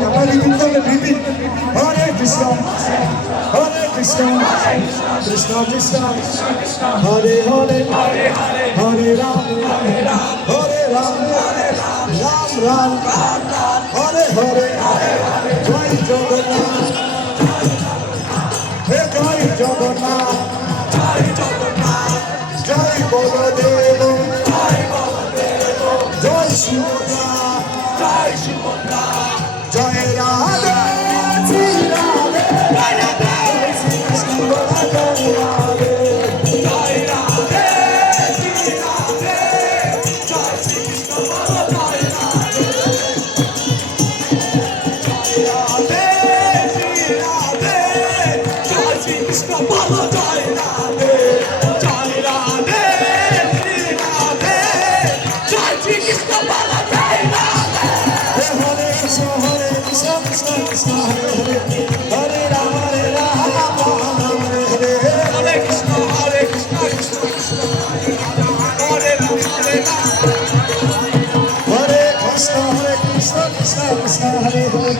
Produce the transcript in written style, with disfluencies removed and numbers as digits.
আমরা রিপিট করলে রিপিট হরে কৃষ্ণ কৃষ্ণ কৃষ্ণ হরে হরে হরে রাম রাম রাম হরে হরে জয় জগন্নাথ হে জয় জগন্নাথ জয় বলদেব জয় সুভদ্রা জয় রাধে শ্রী রাধে শ্রী কৃষ্ণ রাধে রাধে জয় রাধে শ্রী রাধে জয় শ্রী কৃষ্ণ জয় রাধে জয় রাধে শ্রী রাধে জয় শ্রী কৃষ্ণ বলো জয় রাধে জয় রাধে শ্রী রাধে জয় শ্রী কৃষ্ণ বলো জয় রাধে হরে কৃষ্ণ কৃষ্ণ কৃষ্ণ হরে হরে হরে রাম রাম রাম হরে হরে হরে কৃষ্ণ কৃষ্ণ কৃষ্ণ হরে রাম হরে রাম হরে কৃষ্ণ কৃষ্ণ কৃষ্ণ হরে হরে